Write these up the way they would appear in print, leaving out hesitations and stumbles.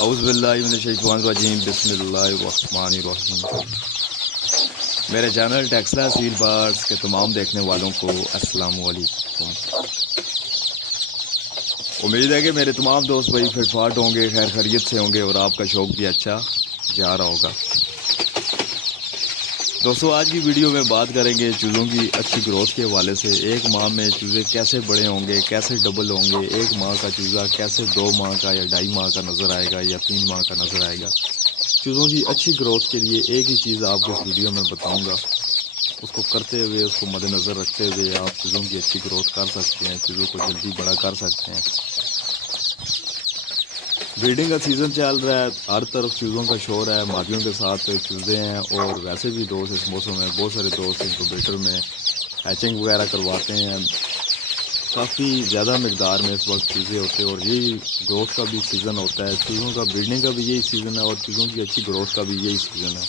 اعوذ باللہ من الشیطان الرجیم بسم اللہ الرحمن الرحیم۔ میرے چینل ٹیکسلا سیل بارڈز کے تمام دیکھنے والوں کو السلام علیکم۔ امید ہے کہ میرے تمام دوست بھائی فٹ فاٹ ہوں گے، خیر خیریت سے ہوں گے اور آپ کا شوق بھی اچھا جا رہا ہوگا۔ دوستو آج کی ویڈیو میں بات کریں گے چوزوں کی اچھی گروتھ کے حوالے سے۔ ایک ماہ میں چوزے کیسے بڑے ہوں گے، کیسے ڈبل ہوں گے، ایک ماہ کا چوزا کیسے 2 ماہ کا یا 2.5 ماہ کا نظر آئے گا یا 3 ماہ کا نظر آئے گا۔ چوزوں کی اچھی گروتھ کے لیے ایک ہی چیز آپ کو اس ویڈیو میں بتاؤں گا، اس کو کرتے ہوئے، اس کو مد نظر رکھتے ہوئے آپ چوزوں کی اچھی گروتھ کر سکتے ہیں، چوزوں کو جلدی بڑا کر سکتے ہیں۔ بریڈنگ کا سیزن چل رہا ہے، ہر طرف چوزوں کا شور ہے، مادیوں کے ساتھ چوزے ہیں اور ویسے بھی دوست اس موسم میں بہت سارے دوست انکوبیٹر میں ہیچنگ وغیرہ کرواتے ہیں۔ کافی زیادہ مقدار میں اس وقت چوزے ہوتے ہیں اور یہی گروتھ کا بھی سیزن ہوتا ہے۔ چوزوں کا بریڈنگ کا بھی یہی سیزن ہے اور چوزوں کی اچھی گروتھ کا بھی یہی سیزن ہے۔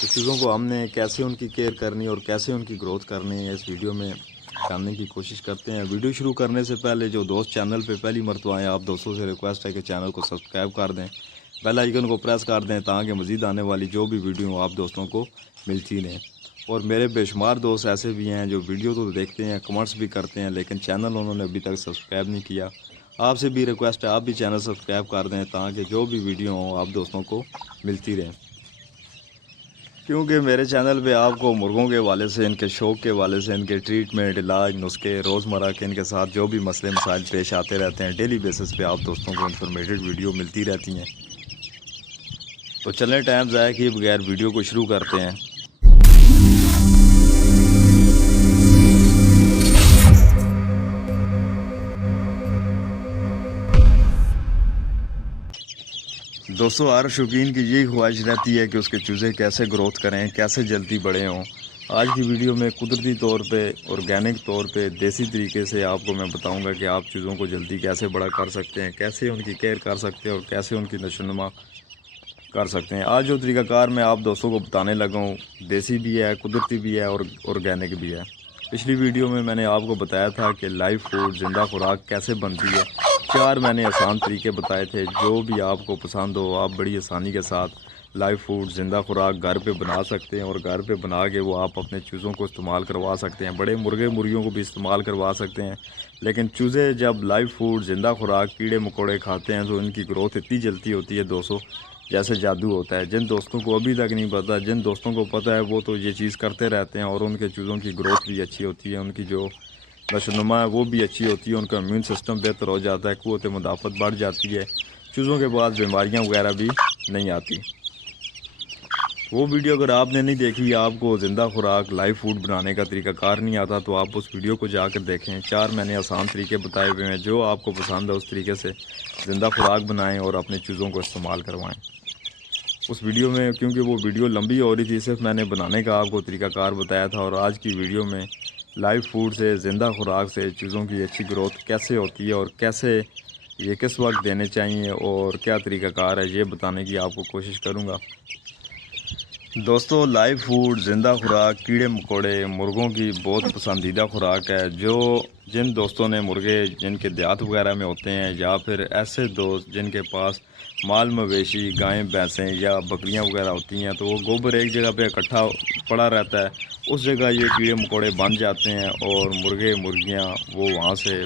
تو چوزوں کو ہم نے کیسے ان کی کیئر کرنی اور کیسے ان کی گروتھ کرنی ہے اس ویڈیو میں جاننے کی کوشش کرتے ہیں۔ ویڈیو شروع کرنے سے پہلے جو دوست چینل پہ پہلی مرتبہ آئے، آپ دوستوں سے ریکویسٹ ہے کہ چینل کو سبسکرائب کر دیں، بیل آئیکن کو پریس کر دیں تاکہ مزید آنے والی جو بھی ویڈیو آپ دوستوں کو ملتی رہیں۔ اور میرے بے شمار دوست ایسے بھی ہیں جو ویڈیو تو دیکھتے ہیں، کمنٹس بھی کرتے ہیں، لیکن چینل انہوں نے ابھی تک سبسکرائب نہیں کیا۔ آپ سے بھی ریکویسٹ ہے آپ بھی چینل سبسکرائب کر دیں تاکہ جو بھی ویڈیو ہوں آپ دوستوں کو ملتی رہیں، کیونکہ میرے چینل پہ آپ کو مرغوں کے حوالے سے، ان کے شوق کے حوالے سے، ان کے ٹریٹمنٹ، علاج، نسخے، روزمرہ کے ان کے ساتھ جو بھی مسئلے مسائل پیش آتے رہتے ہیں، ڈیلی بیسس پہ آپ دوستوں کو انفارمیٹڈ ویڈیو ملتی رہتی ہیں۔ تو چلیں ٹائم ضائع کیے بغیر ویڈیو کو شروع کرتے ہیں۔ دوستو ہر شوقین کی یہی خواہش رہتی ہے کہ اس کے چوزے کیسے گروتھ کریں، کیسے جلدی بڑے ہوں۔ آج کی ویڈیو میں قدرتی طور پہ، آرگینک طور پہ، دیسی طریقے سے آپ کو میں بتاؤں گا کہ آپ چوزوں کو جلدی کیسے بڑا کر سکتے ہیں، کیسے ان کی کیئر کر سکتے ہیں اور کیسے ان کی نشو و نما کر سکتے ہیں۔ آج جو طریقہ کار میں آپ دوستوں کو بتانے لگا ہوں، دیسی بھی ہے، قدرتی بھی ہے اور آرگینک بھی ہے۔ پچھلی ویڈیو میں نے آپ کو بتایا تھا کہ لائیو فوڈ، زندہ خوراک کیسے بنتی ہے۔ 4 میں نے آسان طریقے بتائے تھے، جو بھی آپ کو پسند ہو آپ بڑی آسانی کے ساتھ لائیو فوڈ، زندہ خوراک گھر پہ بنا سکتے ہیں اور گھر پہ بنا کے وہ آپ اپنے چوزوں کو استعمال کروا سکتے ہیں۔ بڑے مرغے مرغیوں کو بھی استعمال کروا سکتے ہیں، لیکن چوزے جب لائیو فوڈ، زندہ خوراک، کیڑے مکوڑے کھاتے ہیں تو ان کی گروتھ اتنی جلدی ہوتی ہے دوستوں، جیسے جادو ہوتا ہے۔ جن دوستوں کو ابھی تک نہیں پتہ، جن دوستوں کو پتہ ہے وہ تو یہ چیز کرتے رہتے ہیں اور ان کے چوزوں کی گروتھ بھی اچھی ہوتی ہے، ان کی جو نشو و نما ہے وہ بھی اچھی ہوتی ہے، ان کا امیون سسٹم بہتر ہو جاتا ہے، قوت مدافعت بڑھ جاتی ہے، چوزوں کے بعد بیماریاں وغیرہ بھی نہیں آتی۔ وہ ویڈیو اگر آپ نے نہیں دیکھی، آپ کو زندہ خوراک، لائیو فوڈ بنانے کا طریقہ کار نہیں آتا تو آپ اس ویڈیو کو جا کر دیکھیں۔ 4 میں نے آسان طریقے بتائے ہوئے ہیں، جو آپ کو پسند ہے اس طریقے سے زندہ خوراک بنائیں اور اپنے چوزوں کو استعمال کروائیں۔ اس ویڈیو میں کیونکہ وہ ویڈیو لمبی ہو رہی تھی، صرف میں نے بنانے کا آپ کو طریقہ کار بتایا تھا، اور آج کی ویڈیو میں لائیو فوڈ سے، زندہ خوراک سے چوزوں کی اچھی گروتھ کیسے ہوتی ہے اور کیسے یہ کس وقت دینے چاہیے اور کیا طریقہ کار ہے یہ بتانے کی آپ کو کوشش کروں گا۔ دوستو لائیو فوڈ، زندہ خوراک، کیڑے مکوڑے مرغوں کی بہت پسندیدہ خوراک ہے۔ جن دوستوں نے مرغے جن کے دیہات وغیرہ میں ہوتے ہیں، یا پھر ایسے دوست جن کے پاس مال مویشی، گائیں بھینسیں یا بکریاں وغیرہ ہوتی ہیں، تو وہ گوبر ایک جگہ پہ اکٹھا پڑا رہتا ہے، اس جگہ یہ کیڑے مکوڑے بن جاتے ہیں اور مرغے مرغیاں وہ وہاں سے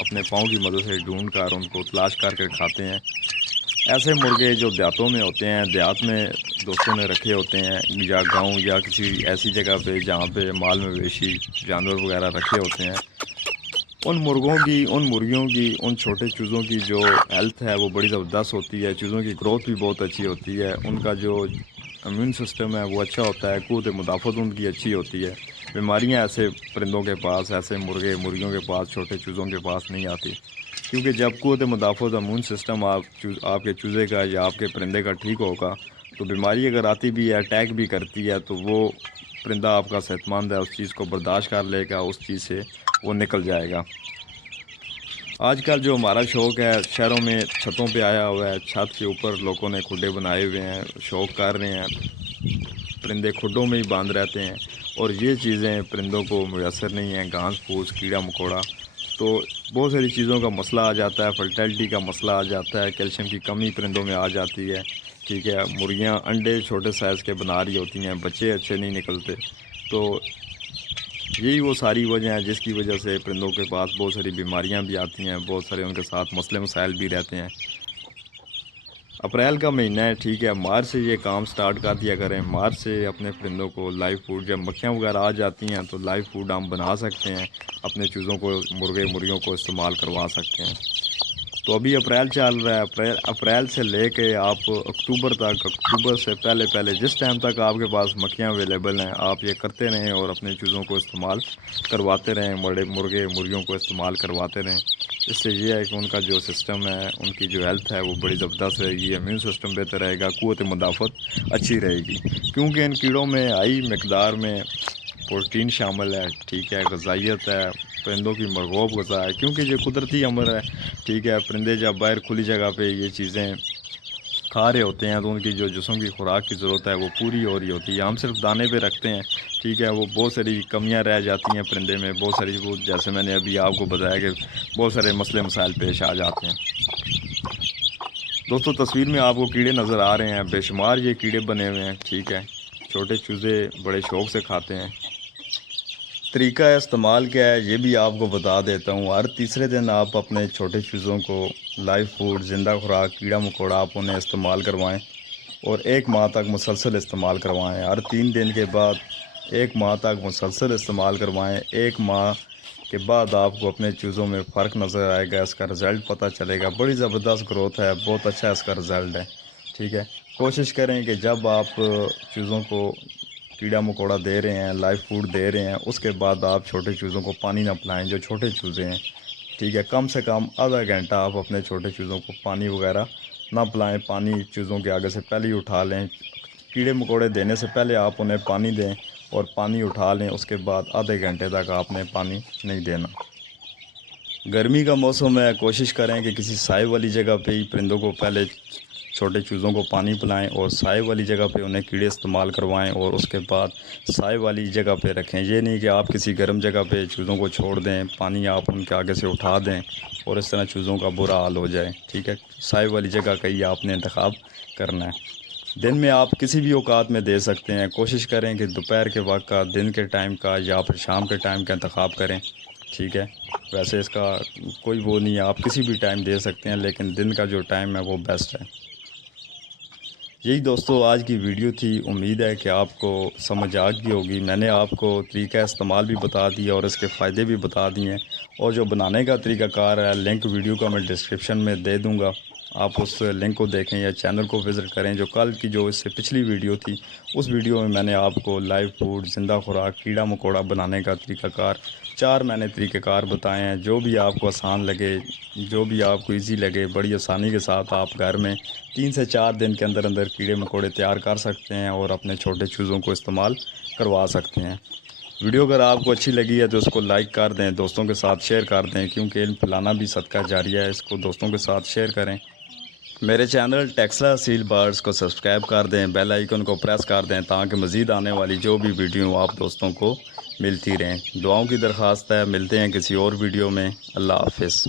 اپنے پاؤں کی مدد سے ڈھونڈ کر ان کو تلاش کر کے کھاتے ہیں۔ ایسے مرغے جو دیہاتوں میں ہوتے ہیں، دیہات میں دوستوں نے رکھے ہوتے ہیں، یا گاؤں یا کسی ایسی جگہ پہ جہاں پہ مال مویشی جانور وغیرہ رکھے ہوتے ہیں، ان مرغوں کی، ان مرغیوں کی، ان چھوٹے چوزوں کی جو ہیلتھ ہے وہ بڑی زبردست ہوتی ہے، چوزوں کی گروتھ بھی بہت اچھی ہوتی ہے، ان کا جو امیون سسٹم ہے وہ اچھا ہوتا ہے، قوت مدافعت ان کی اچھی ہوتی ہے، بیماریاں ایسے پرندوں کے پاس، ایسے مرغے مرغیوں کے پاس، چھوٹے چوزوں کے پاس نہیں آتی، کیونکہ جب قوت مدافعت، امیون سسٹم آپ کے چوزے کا یا آپ کے پرندے کا ٹھیک ہوگا تو بیماری اگر آتی بھی ہے، اٹیک بھی کرتی ہے، تو وہ پرندہ آپ کا صحت مند ہے، اس چیز کو برداشت کر لے گا، اس چیز سے وہ نکل جائے گا۔ آج کل جو ہمارا شوق ہے شہروں میں چھتوں پہ آیا ہوا ہے، چھت کے اوپر لوگوں نے کھڈے بنائے ہوئے ہیں، شوق کر رہے ہیں، پرندے کھڈوں میں ہی باندھ رہتے ہیں اور یہ چیزیں پرندوں کو میسر نہیں ہیں، گھاس پھوس، کیڑا مکوڑا تو بہت ساری چیزوں کا مسئلہ آ جاتا ہے، فرٹیلٹی کا مسئلہ آ جاتا ہے، کیلشیم کی کمی پرندوں میں آ جاتی ہے، ٹھیک ہے۔ مرغیاں انڈے چھوٹے سائز کے بنا رہی ہوتی ہیں، بچے اچھے نہیں نکلتے، تو یہی وہ ساری وجہ ہیں جس کی وجہ سے پرندوں کے پاس بہت ساری بیماریاں بھی آتی ہیں، بہت سارے ان کے ساتھ مسئلے مسائل بھی رہتے ہیں۔ اپریل کا مہینہ ہے، ٹھیک ہے، مارچ سے یہ کام سٹارٹ کر دیا کریں۔ مارچ سے اپنے پرندوں کو لائیو فوڈ، جب مکھیاں وغیرہ آ جاتی ہیں تو لائیو فوڈ ہم بنا سکتے ہیں، اپنے چوزوں کو، مرغیوں کو استعمال کروا سکتے ہیں۔ تو ابھی اپریل چل رہا ہے، اپریل سے لے کے آپ اکتوبر تک، اکتوبر سے پہلے جس ٹائم تک آپ کے پاس مکھیاں اویلیبل ہیں آپ یہ کرتے رہیں اور اپنے چوزوں کو استعمال کرواتے رہیں، مرغیوں کو استعمال کرواتے رہیں۔ اس سے یہ ہے کہ ان کا جو سسٹم ہے، ان کی جو ہیلتھ ہے وہ بڑی زبردست رہے گی، امیون سسٹم بہتر رہے گا، قوت مدافعت اچھی رہے گی، کیونکہ ان کیڑوں میں ہائی مقدار میں پروٹین شامل ہے، ٹھیک ہے، غذائیت ہے، پرندوں کی مرغوب غذا ہے، کیونکہ یہ قدرتی امر ہے، ٹھیک ہے۔ پرندے جب باہر کھلی جگہ پہ یہ چیزیں کھا رہے ہوتے ہیں تو ان کی جو جسم کی خوراک کی ضرورت ہے وہ پوری ہو رہی ہوتی ہے، ہم صرف دانے پہ رکھتے ہیں، ٹھیک ہے، وہ بہت ساری کمیاں رہ جاتی ہیں پرندے میں، بہت ساری، وہ جیسے میں نے ابھی آپ کو بتایا کہ بہت سارے مسئلے مسائل پیش آ جاتے ہیں۔ دوستو تصویر میں آپ کو کیڑے نظر آ رہے ہیں، بے شمار یہ کیڑے بنے ہوئے ہیں، ٹھیک ہے، چھوٹے چوزے بڑے شوق سے کھاتے ہیں۔ طریقہ استعمال کیا ہے یہ بھی آپ کو بتا دیتا ہوں۔ ہر تیسرے دن آپ اپنے چھوٹے چوزوں کو لائیو فوڈ، زندہ خوراک، کیڑا مکوڑا آپ انہیں استعمال کروائیں اور 1 ماہ تک مسلسل استعمال کروائیں۔ ہر 3 دن کے بعد 1 ماہ تک مسلسل استعمال کروائیں۔ 1 ماہ کے بعد آپ کو اپنے چوزوں میں فرق نظر آئے گا، اس کا رزلٹ پتہ چلے گا، بڑی زبردست گروتھ ہے، بہت اچھا اس کا رزلٹ ہے، ٹھیک ہے۔ کوشش کریں کہ جب آپ چوزوں کو کیڑا مکوڑا دے رہے ہیں، لائیو فوڈ دے رہے ہیں، اس کے بعد آپ چھوٹے چوزوں کو پانی نہ پلائیں، جو چھوٹے چوزے ہیں، ٹھیک ہے، کم سے کم آدھا گھنٹہ آپ اپنے چھوٹے چوزوں کو پانی وغیرہ نہ پلائیں، پانی چوزوں کے آگے سے پہلے ہی اٹھا لیں، کیڑے مکوڑے دینے سے پہلے آپ انہیں پانی دیں اور پانی اٹھا لیں، اس کے بعد آدھے گھنٹے تک آپ نے پانی نہیں دینا۔ گرمی کا موسم ہے، کوشش کریں کہ کسی سائے والی جگہ پہ ہی پرندوں کو پہلے چھوٹے چوزوں کو پانی پلائیں اور سائے والی جگہ پہ انہیں کیڑے استعمال کروائیں اور اس کے بعد سائے والی جگہ پہ رکھیں۔ یہ نہیں کہ آپ کسی گرم جگہ پہ چوزوں کو چھوڑ دیں، پانی آپ ان کے آگے سے اٹھا دیں اور اس طرح چوزوں کا برا حال ہو جائے، ٹھیک ہے۔ سائے والی جگہ کا ہی آپ نے انتخاب کرنا ہے۔ دن میں آپ کسی بھی اوقات میں دے سکتے ہیں، کوشش کریں کہ دوپہر کے وقت کا، دن کے ٹائم کا یا پھر شام کے ٹائم کا انتخاب کریں، ٹھیک ہے۔ ویسے اس کا کوئی وہ نہیں ہے، آپ کسی بھی ٹائم دے سکتے ہیں، لیکن دن کا جو ٹائم ہے وہ بیسٹ ہے۔ یہی دوستو آج کی ویڈیو تھی، امید ہے کہ آپ کو سمجھ آ گئی ہوگی۔ میں نے آپ کو طریقہ استعمال بھی بتا دیا اور اس کے فائدے بھی بتا دیے ہیں، اور جو بنانے کا طریقہ کار ہے لنک ویڈیو کا میں ڈسکرپشن میں دے دوں گا، آپ اس لنک کو دیکھیں یا چینل کو وزٹ کریں۔ جو کل کی جو اس سے پچھلی ویڈیو تھی اس ویڈیو میں نے آپ کو لائیو فوڈ، زندہ خوراک، کیڑا مکوڑا بنانے کا طریقہ کار 4 میں نے طریقہ کار بتائے ہیں، جو بھی آپ کو آسان لگے، جو بھی آپ کو ایزی لگے، بڑی آسانی کے ساتھ آپ گھر میں 3 سے 4 دن کے اندر اندر کیڑے مکوڑے تیار کر سکتے ہیں اور اپنے چھوٹے چوزوں کو استعمال کروا سکتے ہیں۔ ویڈیو اگر آپ کو اچھی لگی ہے تو اس کو لائک کر دیں، دوستوں کے ساتھ شیئر کر دیں، کیونکہ علم پھیلانا بھی صدقہ جاریہ ہے، اس کو دوستوں کے ساتھ شیئر کریں۔ میرے چینل ٹیکسلا سیل برڈز کو سبسکرائب کر دیں، بیل آئیکن کو پریس کر دیں تاکہ مزید آنے والی جو بھی ویڈیو آپ دوستوں کو ملتی رہیں۔ دعاؤں کی درخواست ہے، ملتے ہیں کسی اور ویڈیو میں۔ اللہ حافظ۔